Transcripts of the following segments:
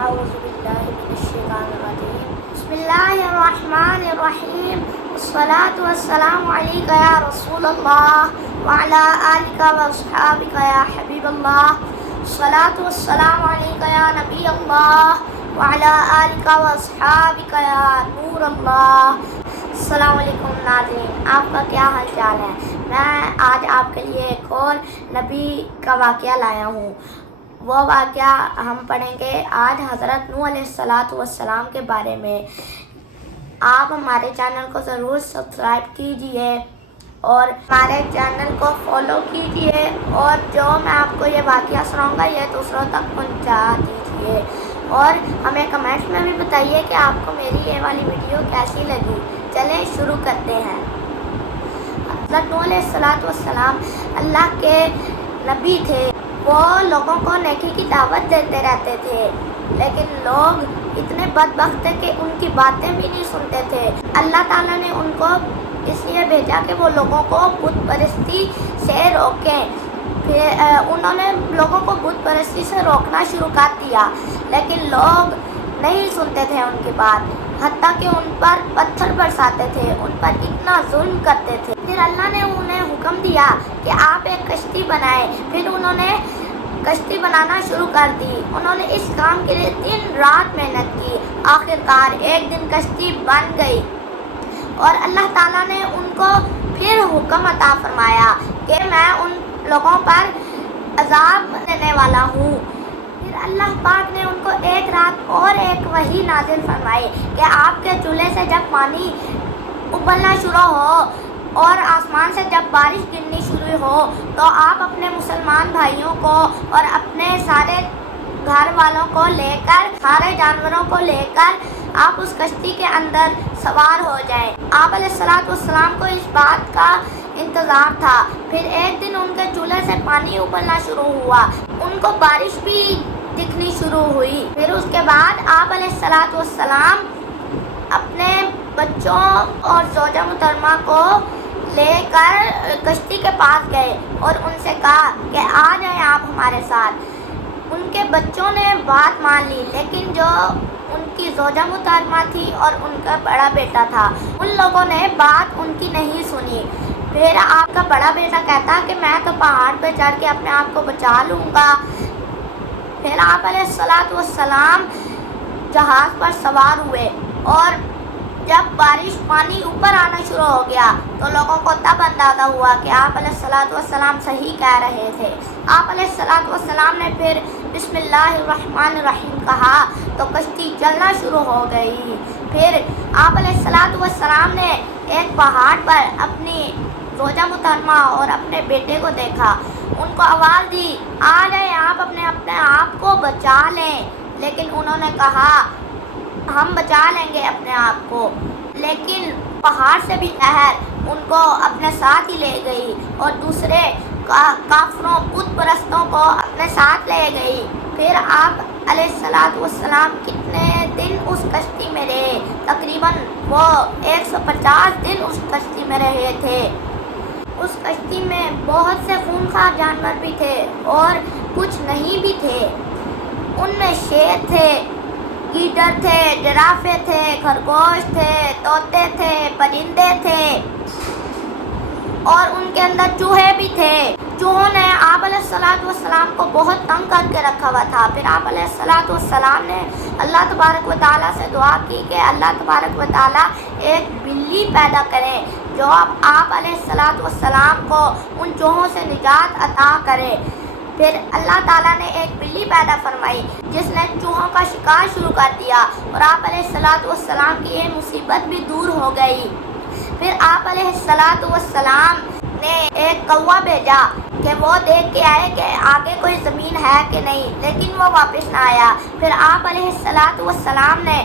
أعوذ بالله من الشيطان الرجيم بسم الله الرحمن الرحيم والصلاة والسلام عليك يا رسول الله وعلى آلك وأصحابك يا حبيب الله الصلاة والسلام عليك يا نبي الله وعلى آلك وأصحابك يا نور الله السلام علیکم ناظرین، آپ کا کیا حال چال ہے؟ میں آج آپ کے لیے ایک اور نبی کا واقعہ لایا ہوں۔ وہ واقعہ ہم پڑھیں گے آج حضرت نوح علیہ السلام کے بارے میں۔ آپ ہمارے چینل کو ضرور سبسکرائب کیجئے اور ہمارے چینل کو فالو کیجئے، اور جو میں آپ کو یہ واقعہ سناؤں گا یہ دوسروں تک پہنچا دیجئے، اور ہمیں کمنٹس میں بھی بتائیے کہ آپ کو میری یہ والی ویڈیو کیسی لگی۔ چلیں شروع کرتے ہیں۔ حضرت نوح علیہ السلام اللہ کے نبی تھے۔ وہ لوگوں کو نیکی کی دعوت دیتے رہتے تھے، لیکن لوگ اتنے بدبخت تھے کہ ان کی باتیں بھی نہیں سنتے تھے۔ اللہ تعالیٰ نے ان کو اس لیے بھیجا کہ وہ لوگوں کو بت پرستی سے روکیں۔ پھر انہوں نے لوگوں کو بت پرستی سے روکنا شروع کر دیا، لیکن لوگ نہیں سنتے تھے ان کی بات، حتیٰ کہ ان پر پتھر برساتے تھے، ان پر اتنا ظلم کرتے تھے۔ پھر اللہ نے انہیں حکم دیا کہ آپ ایک کشتی بنائیں۔ پھر انہوں نے کشتی بنانا شروع کر دی۔ انہوں نے اس کام کے لیے دن رات محنت کی۔ آخرکار ایک دن کشتی بن گئی، اور اللہ تعالیٰ نے ان کو پھر حکم عطا فرمایا کہ میں ان لوگوں پر عذاب دینے والا ہوں۔ پھر اللہ پاک نے ان کو ایک رات اور ایک وحی نازل فرمائی کہ آپ کے چولہے سے جب پانی ابلنا شروع ہو اور آسمان سے جب بارش گرنی شروع ہو تو آپ اپنے مسلمان بھائیوں کو اور اپنے سارے گھر والوں کو لے کر، سارے جانوروں کو لے کر آپ اس کشتی کے اندر سوار ہو جائیں۔ آپ علیہ السلام کو اس بات کا انتظار تھا۔ پھر ایک دن ان کے چولہے سے پانی ابلنا شروع ہوا، ان کو بارش بھی دکھنی شروع ہوئی۔ پھر اس کے بعد آپ علیہ السلام اپنے بچوں اور زوجہ محترمہ کو لے کر کشتی کے پاس گئے اور ان سے کہا کہ آ جائیں آپ ہمارے ساتھ۔ ان کے بچوں نے بات مان لی، لیکن جو ان کی زوجہ محترمہ تھی اور ان کا بڑا بیٹا تھا، ان لوگوں نے بات ان کی نہیں سنی۔ پھر آپ کا بڑا بیٹا کہتا کہ میں تو پہاڑ پہ چڑھ کے اپنے آپ کو بچا لوں گا۔ پھر آپ علیہ السلام جہاز پر سوار ہوئے، اور جب بارش پانی اوپر آنا شروع ہو گیا تو لوگوں کو تب اندازہ ہوا کہ آپ علیہ السلام صحیح کہہ رہے تھے۔ آپ علیہ السلام نے پھر بسم اللہ الرحمن الرحیم کہا تو کشتی چلنا شروع ہو گئی۔ پھر آپ علیہ السلام نے ایک پہاڑ پر اپنی زوجہ محترمہ اور اپنے بیٹے کو دیکھا، ان کو آواز دی آ جائیں آپ اپنے آپ کو بچا لیں، لیکن انہوں نے کہا ہم بچا لیں گے اپنے آپ کو، لیکن پہاڑ سے بھی لہر ان کو اپنے ساتھ ہی لے گئی اور دوسرے کافروں بت پرستوں کو اپنے ساتھ لے گئی۔ پھر آپ علیہ السلام کتنے دن اس کشتی میں رہے؟ تقریباً وہ 150 دن اس کشتی میں رہے تھے۔ اس کشتی میں بہت سے خونخوار جانور بھی تھے اور کچھ نہیں بھی تھے۔ ان میں شیر تھے، گیدڑ تھے، جرافے تھے، خرگوش تھے، طوطے تھے، پرندے تھے، اور ان کے اندر چوہے بھی تھے۔ چوہوں نے آپ علیہ السلام کو بہت تنگ کر کے رکھا ہوا تھا۔ پھر آپ علیہ السلام نے اللہ تبارک و تعالیٰ سے دعا کی کہ اللہ تبارک و تعالیٰ ایک بلی پیدا کریں جو آپ علیہ السلام کو ان چوہوں سے نجات عطا کرے۔ پھر اللہ تعالیٰ نے ایک بلی پیدا فرمائی جس نے چوہوں کا شکار شروع کر دیا، اور آپ علیہ السلام کی یہ مصیبت بھی دور ہو گئی۔ پھر آپ علیہ السلام نے ایک کوا بھیجا کہ وہ دیکھ کے آئے کہ آگے کوئی زمین ہے کہ نہیں، لیکن وہ واپس نہ آیا۔ پھر آپ علیہ السلام نے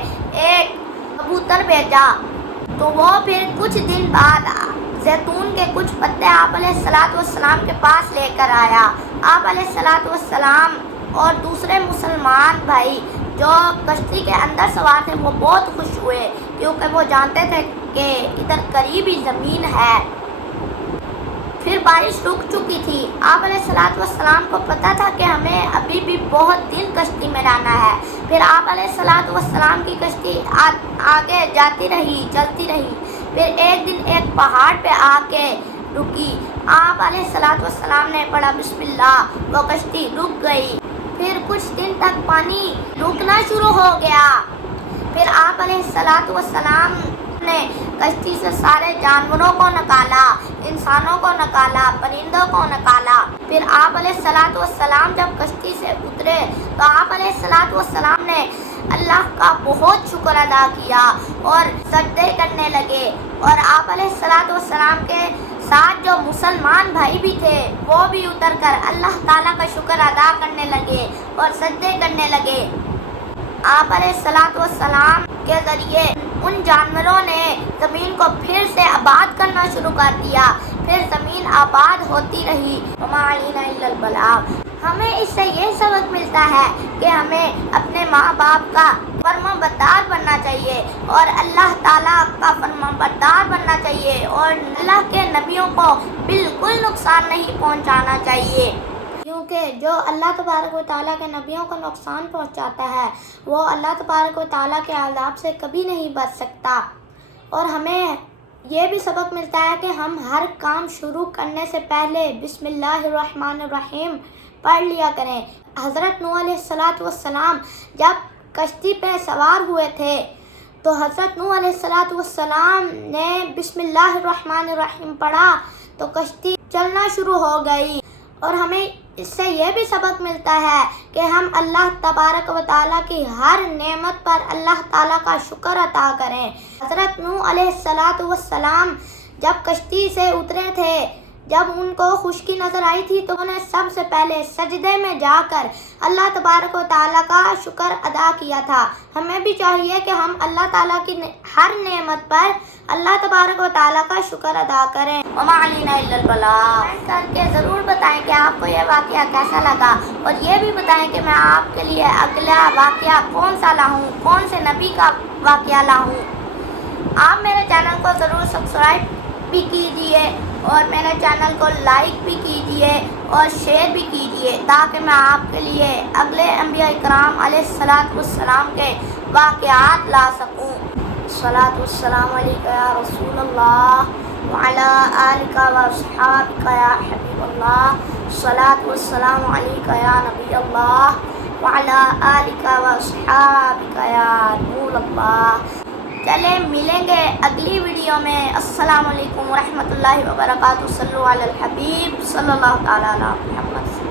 ایک کبوتر بھیجا، تو وہ پھر کچھ دن بعد زیتون کے کچھ پتے آپ علیہ السلام کے پاس لے کر آیا۔ آپ علیہ السلام اور دوسرے مسلمان بھائی جو کشتی کے اندر سوار تھے وہ بہت خوش ہوئے، کیونکہ وہ جانتے تھے کہ ادھر قریب ہی زمین ہے۔ پھر بارش رک چکی تھی۔ آپ علیہ السلام کو پتہ تھا کہ ہمیں ابھی بھی بہت دن کشتی میں رہنا ہے۔ پھر پھر آپ علیہ الصلوۃ والسلام کی کشتی آگے جاتی رہی، چلتی رہی۔ پھر ایک دن ایک پہاڑ پہ آ کے رکی۔ آپ علیہ الصلوۃ والسلام نے پڑھا بسم اللہ، وہ کشتی رک گئی۔ پھر کچھ دن تک پانی رکنا شروع ہو گیا۔ پھر آپ علیہ الصلوۃ والسلام نے کشتی سے سارے جانوروں کو نکالا، انسانوں کو نکالا، پرندوں کو نکالا۔ پھر آپ علیہ الصلوۃ والسلام جب کشتی سے اترے تو آپ علیہ الصلوۃ والسلام نے اللہ کا بہت شکر ادا کیا اور سجدے کرنے لگے، اور آپ علیہ الصلوۃ والسلام کے ساتھ جو مسلمان بھائی بھی تھے وہ بھی اتر کر اللہ تعالیٰ کا شکر ادا کرنے لگے اور سجدے کرنے لگے۔ آپ علیہ الصلوۃ والسلام کے ذریعے ان جانوروں نے زمین کو پھر سے آباد کرنا شروع کر دیا۔ پھر زمین آباد ہوتی رہی۔ وما علینا الا البلاغ۔ ہمیں اس سے یہ سبق ملتا ہے کہ ہمیں اپنے ماں باپ کا فرما بردار بننا چاہیے اور اللہ تعالیٰ کا فرما بردار بننا چاہیے، اور اللہ کے نبیوں کو بالکل نقصان نہیں پہنچانا چاہیے، کیونکہ جو اللہ تبارک و تعالیٰ کے نبیوں کو نقصان پہنچاتا ہے وہ اللہ تبارک و تعالیٰ کے عذاب سے کبھی نہیں بچ سکتا۔ اور ہمیں یہ بھی سبق ملتا ہے کہ ہم ہر کام شروع کرنے سے پہلے بسم اللہ الرحمن الرحیم پڑھ لیا کریں۔ حضرت نوح علیہ الصلوۃ والسلام جب کشتی پہ سوار ہوئے تھے تو حضرت نوح علیہ الصلوۃ والسلام نے بسم اللہ الرحمن الرحیم پڑھا تو کشتی چلنا شروع ہو گئی۔ اور ہمیں اس سے یہ بھی سبق ملتا ہے کہ ہم اللہ تبارک و تعالیٰ کی ہر نعمت پر اللہ تعالیٰ کا شکر ادا کریں۔ حضرت نوح علیہ الصلوۃ والسلام جب کشتی سے اترے تھے، جب ان کو خشکی نظر آئی تھی تو انہوں نے سب سے پہلے سجدے میں جا کر اللہ تبارک و تعالیٰ کا شکر ادا کیا تھا۔ ہمیں بھی چاہیے کہ ہم اللہ تعالیٰ کی ہر نعمت پر اللہ تبارک و تعالیٰ کا شکر ادا کریں۔ وما علینا الا البلاغ۔ کمنٹ کر کے ضرور بتائیں کہ آپ کو یہ واقعہ کیسا لگا، اور یہ بھی بتائیں کہ میں آپ کے لیے اگلا واقعہ کون سا لاؤں، کون سے نبی کا واقعہ لاؤں۔ آپ میرے چینل کو ضرور سبسکرائب بھی کیجئے اور میرے چینل کو لائک بھی کیجئے اور شیئر بھی کیجئے، تاکہ میں آپ کے لیے اگلے انبیاء کرام علیہ الصلوۃ والسلام کے واقعات لا سکوں۔ الصلاۃ والسلام علیک یا رسول اللہ وعلی آلک واصحابک یا حبیب اللہ۔ الصلاۃ والسلام علیک یا نبی اللہ وعلی آلک واصحابک یا نور اللہ۔ چلے ملیں گے اگلی ویڈیو میں۔ السلام علیکم ورحمۃ اللہ وبرکاتہ۔ صلو علی الحبیب صلی اللہ تعالیٰ علی محمد۔